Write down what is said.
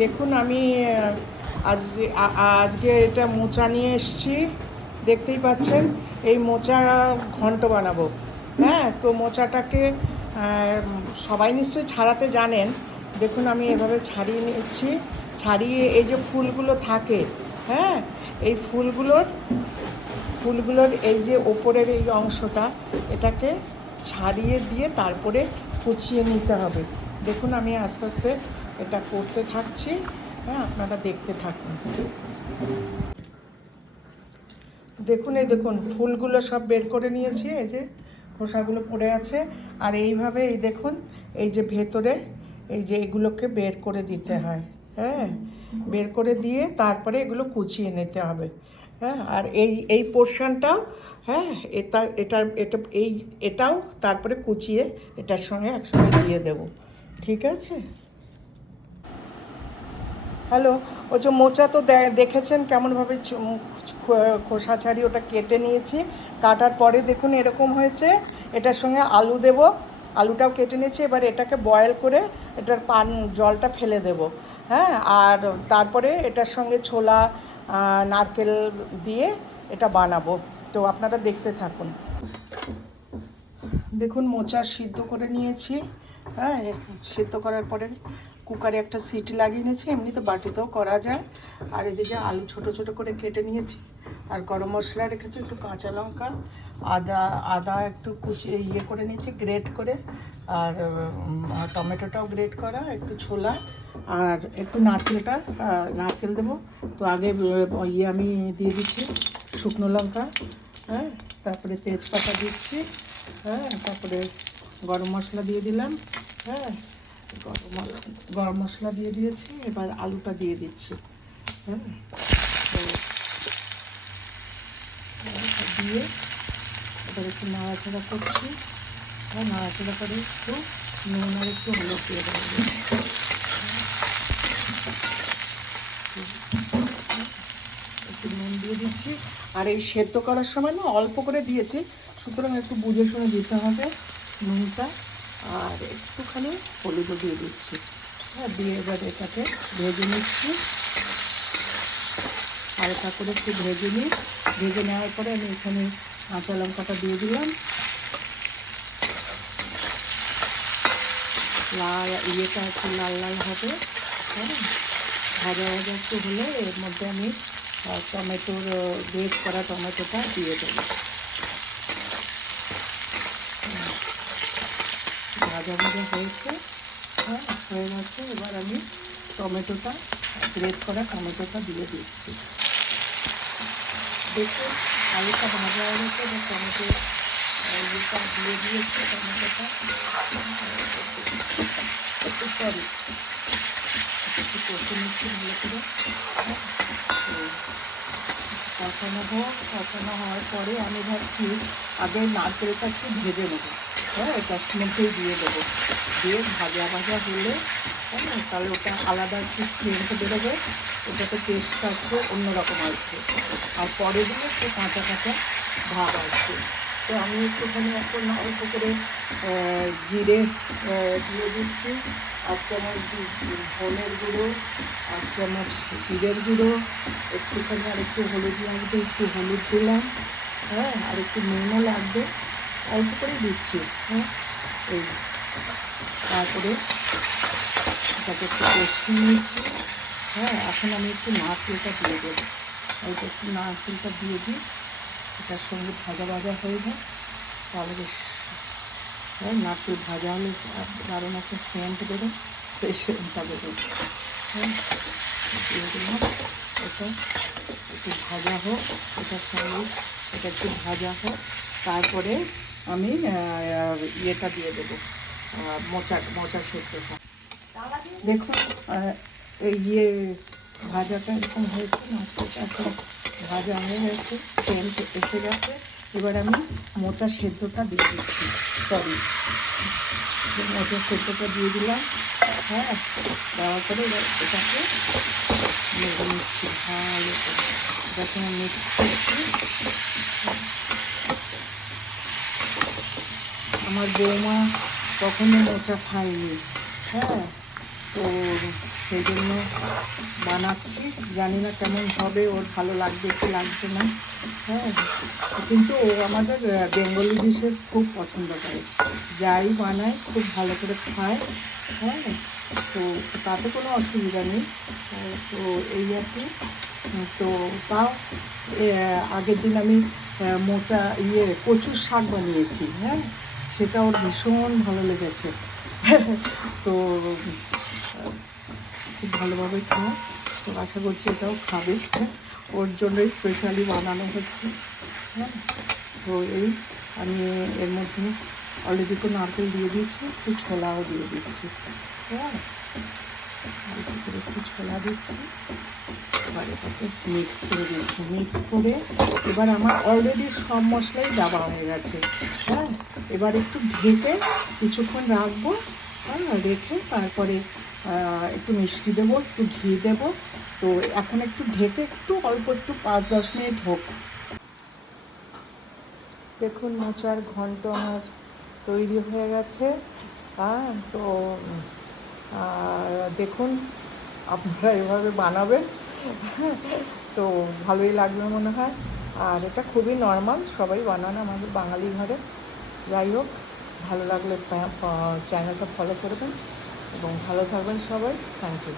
দেখুন আমি আজকে এটা মোচা নিয়ে এসেছি, দেখতেই পাচ্ছেন। এই মোচা ঘন্ট বানাবো। হ্যাঁ, তো মোচাটাকে সবাই নিশ্চয়ই ছাড়াতে জানেন। দেখুন আমি এভাবে ছাড়িয়ে নিচ্ছি। ছাড়িয়ে এই যে ফুলগুলো থাকে, হ্যাঁ, এই ফুলগুলোর এই যে ওপরের এই অংশটা, এটাকে ছাড়িয়ে দিয়ে তারপরে কুচিয়ে নিতে হবে। দেখুন আমি আস্তে আস্তে এটা করতে থাকছি। হ্যাঁ, আপনারা দেখতে থাকুন। দেখুন ফুলগুলো সব বের করে নিয়েছি, এই যে খোসাগুলো পড়ে আছে। আর এইভাবে এই দেখুন, এই যে ভেতরে এই যে এগুলোকে বের করে দিতে হয়। হ্যাঁ, বের করে দিয়ে তারপরে এগুলো কুচিয়ে নিতে হবে। হ্যাঁ, আর এই পোর্শনটাও, হ্যাঁ, এটাও তারপরে কুচিয়ে এটার সঙ্গে একসঙ্গে দিয়ে দেব। ঠিক আছে। হ্যালো। ওই যে মোচা তো দেখেছেন কেমনভাবে খোসা ছাড়িয়ে ওটা কেটে নিয়েছি। কাটার পরে দেখুন এরকম হয়েছে। এটার সঙ্গে আলু দেব, আলুটাও কেটে নিয়েছি। এবার এটাকে বয়েল করে এটার জলটা ফেলে দেব। হ্যাঁ, আর তারপরে এটার সঙ্গে ছোলা, নারকেল দিয়ে এটা বানাবো। তো আপনারা দেখতে থাকুন। দেখুন মোচা সিদ্ধ করে নিয়েছি। হ্যাঁ, সিদ্ধ করার পরে কুকারে একটা সিটি লাগিয়ে নিয়েছি। এমনিতে বাটিতেও করা যায়। আর এদিকে আলু ছোট ছোট করে কেটে নিয়েছি। আর গরম মশলা রেখেছি, একটু কাঁচা লঙ্কা, আদা একটু কুচিয়ে করে নিয়েছি গ্রেট করে। আর টমেটোটাও গ্রেট করা, একটু ছোলা, আর একটু নারকেল দেবো। তো আগে আমি দিয়ে দিচ্ছি শুকনো লঙ্কা। হ্যাঁ, তারপরে তেজপাতা দিচ্ছি। হ্যাঁ, তারপরে গরম মশলা দিয়ে দিলাম। হ্যাঁ, গরম মশলা দিয়ে দিয়েছি। এবার আলুটা দিয়ে দিচ্ছি। হ্যাঁ, তো আলুটা দিয়ে এবার একটু নাড়াচাড়া করছি। হ্যাঁ, নাড়াচাড়া করে একটু নুন আর একটু হলুদ দিয়ে দেবো। একটু নুন দিয়ে দিচ্ছি। আর এই সেদ্ধ করার সময় না অল্প করে দিয়েছি, সুতরাং একটু বুঝে শুনে দিতে হবে নুনটা। আর একটুখানি হলুদও দিয়ে দিচ্ছি। হ্যাঁ, দিয়ে এবার এটাকে ভেজে নিচ্ছি। হালকা করে একটু ভেজে নেওয়ার পরে আমি এখানে কাঁচা লঙ্কাটা দিয়ে দিলাম। ইয়েটা একটু লাল লাল হবে। হ্যাঁ, ভাজা একটু হলে এর মধ্যে আমি গ্রেট করা টমেটোটা দিয়ে দেবো। ভাজা হয়েছে। হ্যাঁ, হয়ে গেছে। এবার আমি গ্রেট করা টমেটোটা দিয়ে দিচ্ছি। দেখুন আলুটা ভাজা হয়ে গেছে। এবার টমেটো ইয়েটা দিয়ে দিয়েছি। টমেটোটা একটু কষে নিচ্ছি ভালো করে। কষানো হওয়ার পরে আমি ভাবছি আগে নারকেলটা একটু ভেজে নেবো। হ্যাঁ, এটার মধ্যেই দিয়ে দেবো। দিয়ে ভাজা হলে, হ্যাঁ, তাহলে ওটা আলাদা একটু সেন্ট বেরোবে। ওটাতে টেস্টটা একটু অন্যরকম আসবে। আর পরে দিলে একটু কাঁচা ভাব আসবে। তো আমি একটুখানি এখন অল্প করে জিরে দিয়ে দিচ্ছি। 8 চামচ ধনের গুঁড়ো, 8 চামচ জিরের গুঁড়ো, একটুখানি আর একটু হলুদ লাগবে, একটু হলুদ দিলাম। হ্যাঁ, আর একটু নুনও লাগবে, অল্প করে দিচ্ছি। হ্যাঁ, এই তারপরে এটাকে একটু কষিয়ে নিচ্ছি। হ্যাঁ, এখন আমি একটু নারকেলটা দিয়ে দেবো। একটু নারকেলটা দিয়ে দিই, এটার সঙ্গে ভাজা হয়ে যায়। তাহলে বেশ, হ্যাঁ, নারকেল ভাজা হলে দারুণ একটা সেন্ট বেরোয়, সেই সেন্টটা বেরোয়। হ্যাঁ, দিয়ে দিলাম। এটা একটু ভাজা হোক, এটার সঙ্গে এটা একটু ভাজা হোক। তারপরে আমি ইয়েটা দিয়ে দেবো, মোচা সেদ্ধটা। দেখুন এই ভাজাটা এরকম হয়েছে, নারকেলটা এখন ভাজা হয়ে গেছে, সেন্ট এসে গেছে। এবার আমি মোচা সেদ্ধটা দিয়ে দিচ্ছি। মোচা সেদ্ধটা দিয়ে দিলাম। হ্যাঁ, দেওয়ার পরে এবার এটাকে মেরে নিচ্ছি ভালো করে। এটাকে আমি মিক্স করছি। আমার বৌমা কখনো মোচা খায়নি। হ্যাঁ, তো সেই জন্য বানাচ্ছি। জানি না কেমন হবে, ওর ভালো লাগবে কি লাগবে না। হ্যাঁ, কিন্তু ও আমাদের বেঙ্গলি ডিশেস খুব পছন্দ করে, যাই বানায় খুব ভালো করে খায়। হ্যাঁ, তো তাতে কোনো অসুবিধা নেই। তো এই আর কি। তো তাও আগের দিন আমি মোচা কচুর শাক বানিয়েছি। হ্যাঁ, সেটা ওর ভীষণ ভালো লেগেছে। তো খুব ভালোভাবে খায়। তো আশা করছি এটাও খাবে। ওর জন্যই স্পেশালি বানানো হচ্ছে। হ্যাঁ, তো এই আমি এর মধ্যে অলরেডি তো নারকেল দিয়ে দিচ্ছি, একটু ছোলাও দিয়ে দিচ্ছি। হ্যাঁ, অল্প করে একটু ছোলা দিচ্ছি, এবার এটাকে মিক্স করে দিচ্ছি। মিক্স করে এবার আমার অলরেডি সব মশলাই দেওয়া হয়ে গেছে। হ্যাঁ, এবার একটু ঢেকে কিছুক্ষণ রাখবো। হ্যাঁ, রেখে তারপরে একটু মিষ্টি দেবো, একটু ঘি দেবো। তো এখন একটু ঢেকে একটু অল্প একটু 5-10 মিনিট হোক। দেখুন মোচার ঘন্ট আমার তৈরি হয়ে গেছে। হ্যাঁ, তো দেখুন আপনারা এভাবে বানাবেন। তো ভালোই লাগবে মনে হয়। আর এটা খুবই নর্মাল, সবাই বানান আমাদের বাঙালি ঘরে। যাই হোক, ভালো লাগলে চ্যানেলটা ফলো করবেন এবং ভালো থাকবেন সবাই। Thank you.